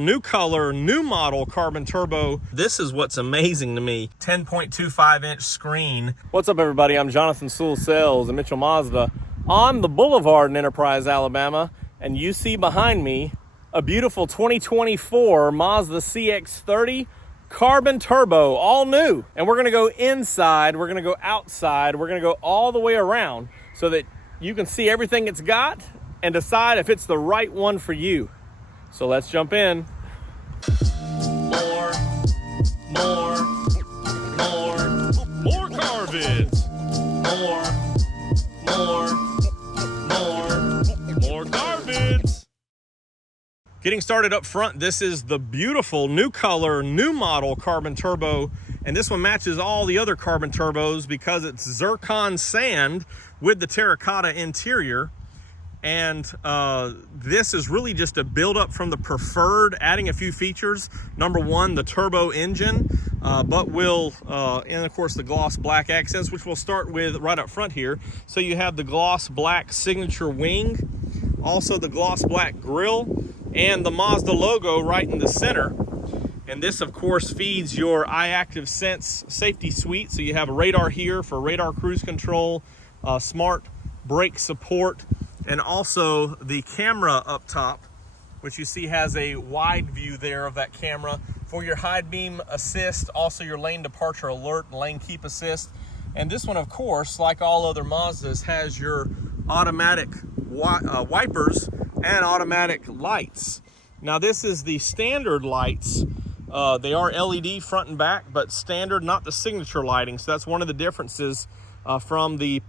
New color, new model carbon turbo. This is what's amazing to me. 10.25-inch screen. What's up, everybody? I'm Jonathan Sewell Sales at Mitchell Mazda on the Boulevard in Enterprise, Alabama. And you see behind me a beautiful 2024 Mazda CX-30 carbon turbo, all new. And we're gonna go inside, we're gonna go outside, we're gonna go all the way around so that you can see everything it's got and decide if it's the right one for you. So let's jump in. More car vids. More car vids. Getting started up front, this is the beautiful new color, new model carbon turbo. And this one matches all the other carbon turbos because it's Zircon Sand with the Terracotta Interior. And this is really just a build up from the preferred, adding a few features. Number one, the turbo engine, but will, and of course the gloss black accents, which we'll start with right up front here. So you have the gloss black signature wing, also the gloss black grille, and the Mazda logo right in the center. And this of course feeds your iActiv Sense safety suite. So you have a radar here for radar cruise control, smart brake support, and also the camera up top, which you see has a wide view there of that camera for your high beam assist, also your lane departure alert and lane keep assist. And this one, of course, like all other Mazdas, has your automatic wipers and automatic lights. Now this is the standard lights. They are LED front and back, but standard, not the signature lighting. So that's one of the differences from the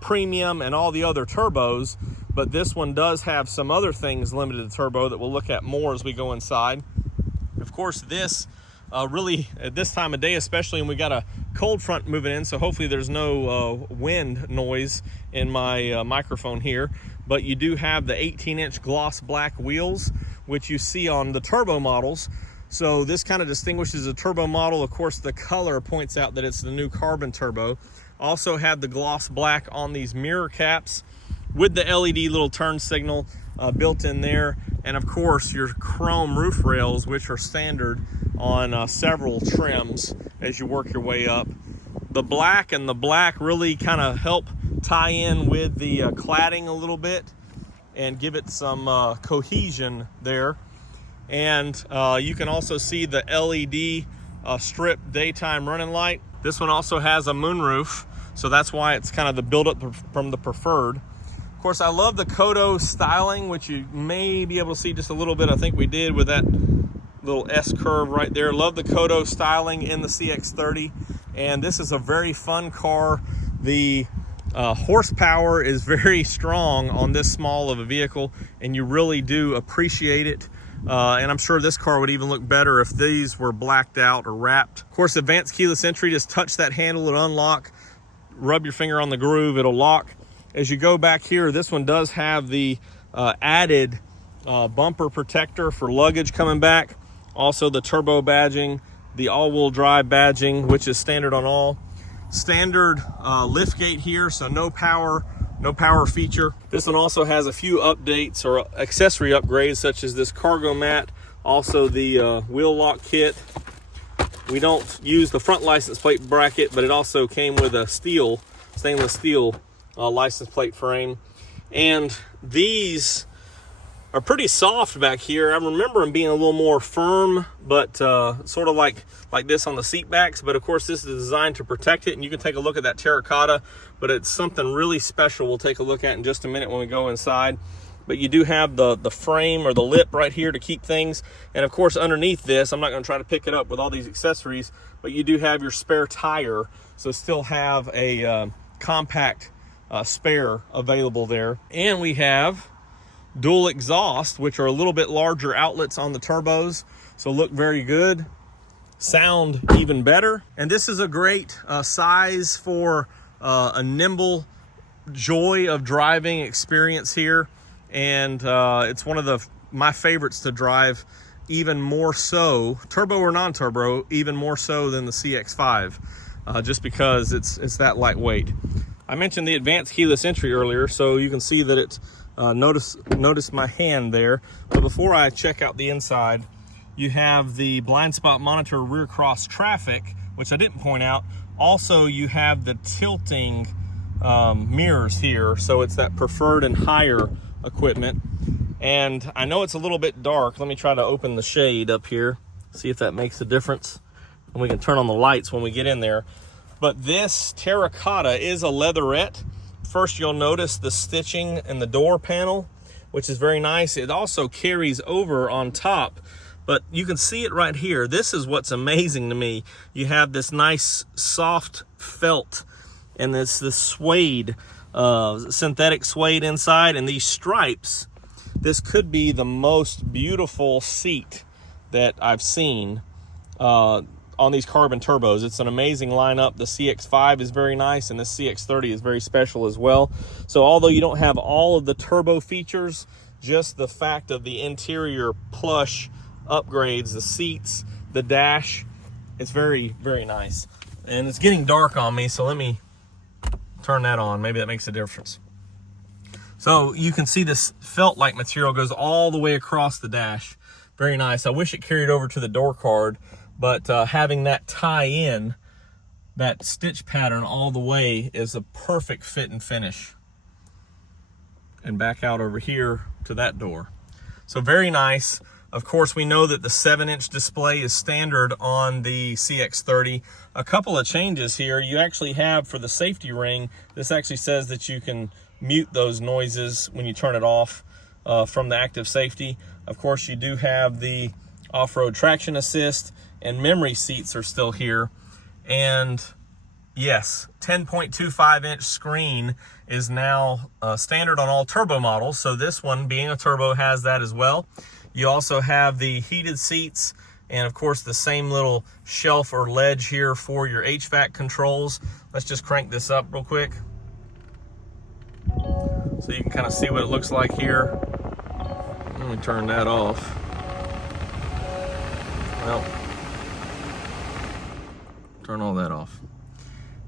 premium and all the other turbos. But this one does have some other things limited to turbo that we'll look at more as we go inside. Of course, this really at this time of day, especially when we got a cold front moving in, so hopefully there's no wind noise in my microphone here. But you do have the 18-inch gloss black wheels, which you see on the turbo models. So this kind of distinguishes a turbo model. Of course, the color points out that it's the new carbon turbo. Also had the gloss black on these mirror caps with the LED little turn signal built in there. And of course your chrome roof rails, which are standard on several trims as you work your way up. The black and the black really kind of help tie in with the cladding a little bit and give it some cohesion there. And you can also see the LED strip daytime running light. This one also has a moonroof, so that's why it's kind of the build-up from the preferred. Of course, I love the Kodo styling, which you may be able to see just a little bit. I think we did with that little S curve right there. Love the Kodo styling in the CX-30, and this is a very fun car. The horsepower is very strong on this small of a vehicle, and you really do appreciate it. And I'm sure this car would even look better if these were blacked out or wrapped. Of course, advanced keyless entry, just touch that handle, it'll unlock. Rub your finger on the groove, it'll lock. As you go back here, this one does have the added bumper protector for luggage coming back. Also the turbo badging, the all-wheel drive badging, which is standard on all. Standard lift gate here, so no power feature. This one also has a few updates or accessory upgrades, such as this cargo mat, also the wheel lock kit. We don't use the front license plate bracket, but it also came with a stainless steel license plate frame. And these are pretty soft back here. I remember them being a little more firm, but sort of like this on the seat backs. But of course, this is designed to protect it, and you can take a look at that terracotta, but it's something really special we'll take a look at in just a minute when we go inside. But you do have the frame or the lip right here to keep things. And of course, underneath this, I'm not going to try to pick it up with all these accessories, but you do have your spare tire. So still have a compact spare available there. And we have dual exhaust, which are a little bit larger outlets on the turbos. So look very good. Sound even better. And this is a great size for a nimble joy of driving experience here. And it's one of my favorites to drive, even more so, turbo or non-turbo, even more so than the CX-5, just because it's that lightweight. I mentioned the advanced keyless entry earlier, so you can see that it's notice my hand there. But before I check out the inside, you have the blind spot monitor rear cross traffic, which I didn't point out. Also, you have the tilting mirrors here, so it's that preferred and higher equipment. And I know it's a little bit dark. Let me try to open the shade up here, see if that makes a difference. And we can turn on the lights when we get in there. But this Terracotta is a leatherette. First, you'll notice the stitching in the door panel, which is very nice. It also carries over on top, but you can see it right here. This is what's amazing to me. You have this nice soft felt and this suede, synthetic suede inside, and these stripes. This could be the most beautiful seat that I've seen on these carbon turbos. It's an amazing lineup. The CX-5 is very nice, and the CX-30 is very special as well. So although you don't have all of the turbo features, just the fact of the interior plush upgrades, the seats, the dash, it's very, very nice. And it's getting dark on me, so let me turn that on. Maybe that makes a difference. So you can see this felt-like material goes all the way across the dash. Very nice. I wish it carried over to the door card, but having that tie in, that stitch pattern all the way, is a perfect fit and finish. And back out over here to that door. So very nice. Of course, we know that the 7-inch display is standard on the CX-30. A couple of changes here. You actually have, for the safety ring, this actually says that you can mute those noises when you turn it off from the active safety. Of course, you do have the off-road traction assist, and memory seats are still here. And yes, 10.25-inch screen is now standard on all turbo models. So this one, being a turbo, has that as well. You also have the heated seats, and of course the same little shelf or ledge here for your HVAC controls. Let's just crank this up real quick so you can kind of see what it looks like here. Let me turn that off. Well, turn all that off.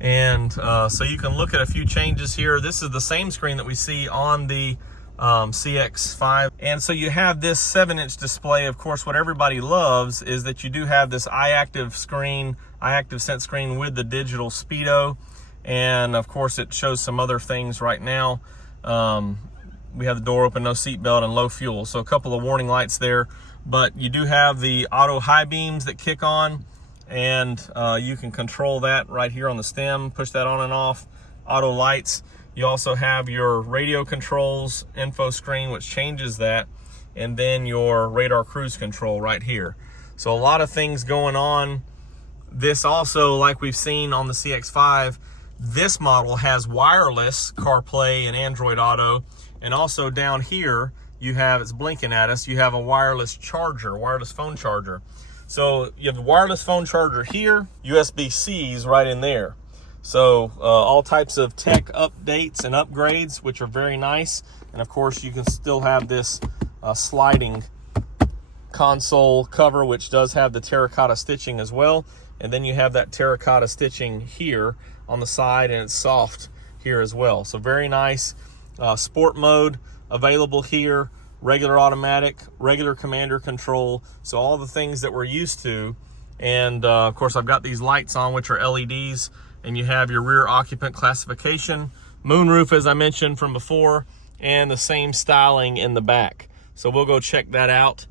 And so you can look at a few changes here. This is the same screen that we see on the CX-5. And so you have this 7-inch display. Of course, what everybody loves is that you do have this iActiv screen, iActiv Sense screen with the digital speedo. And of course, it shows some other things right now. We have the door open, no seatbelt, and low fuel. So a couple of warning lights there. But you do have the auto high beams that kick on, and you can control that right here on the stem, push that on and off. Auto lights. You also have your radio controls, info screen, which changes that, and then your radar cruise control right here. So a lot of things going on. This also, like we've seen on the CX-5, this model has wireless CarPlay and Android Auto. And also down here, you have, it's blinking at us, you have a wireless charger, wireless phone charger. So you have the wireless phone charger here, USB-C's right in there. So all types of tech updates and upgrades, which are very nice. And of course, you can still have this sliding console cover, which does have the terracotta stitching as well. And then you have that terracotta stitching here on the side, and it's soft here as well. So very nice. Sport mode available here, regular automatic, regular commander control. So all the things that we're used to. And of course, I've got these lights on, which are LEDs. And you have your rear occupant classification, moonroof, as I mentioned from before, and the same styling in the back. So we'll go check that out.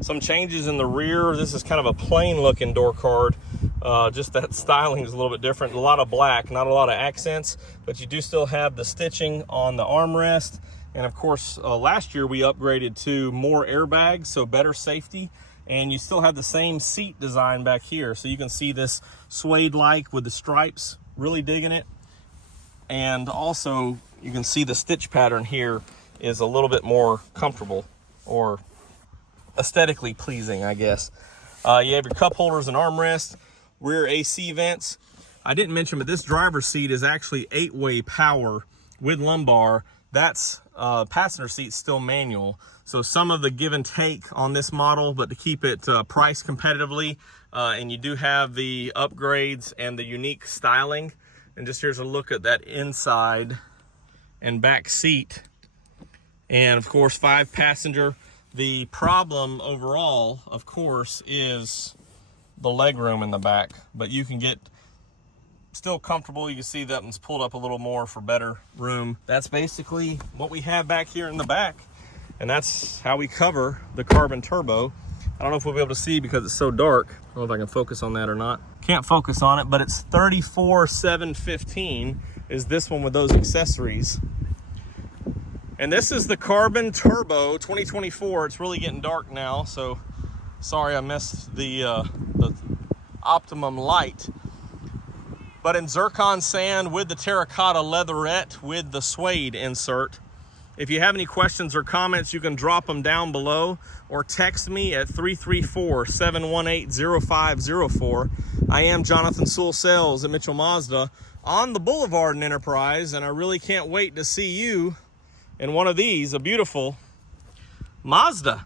Some changes in the rear. This is kind of a plain looking door card. Just that styling is a little bit different. A lot of black, not a lot of accents, but you do still have the stitching on the armrest. And of course, last year we upgraded to more airbags, so better safety. And you still have the same seat design back here. So you can see this suede-like with the stripes, really digging it. And also you can see the stitch pattern here is a little bit more comfortable, or aesthetically pleasing, I guess. You have your cup holders and armrest, rear AC vents. I didn't mention, but this driver's seat is actually 8-way power with lumbar. That's passenger seat still manual. So some of the give and take on this model, but to keep it priced competitively. And you do have the upgrades and the unique styling. And just here's a look at that inside and back seat. And of course, 5-passenger The problem overall, of course, is the leg room in the back, but you can get still comfortable. You can see that one's pulled up a little more for better room. That's basically what we have back here in the back, and that's how we cover the carbon turbo. I don't know if we'll be able to see because it's so dark. I don't know if I can focus on that or not. Can't focus on it, but it's $34,715 is this one with those accessories. And this is the carbon turbo 2024. It's really getting dark now, so sorry I missed the optimum light. But in Zircon Sand with the terracotta leatherette with the suede insert. If you have any questions or comments, you can drop them down below or text me at 334-718-0504. I am Jonathan Sewell Sales at Mitchell Mazda on the Boulevard in Enterprise, and I really can't wait to see you in one of these, a beautiful Mazda.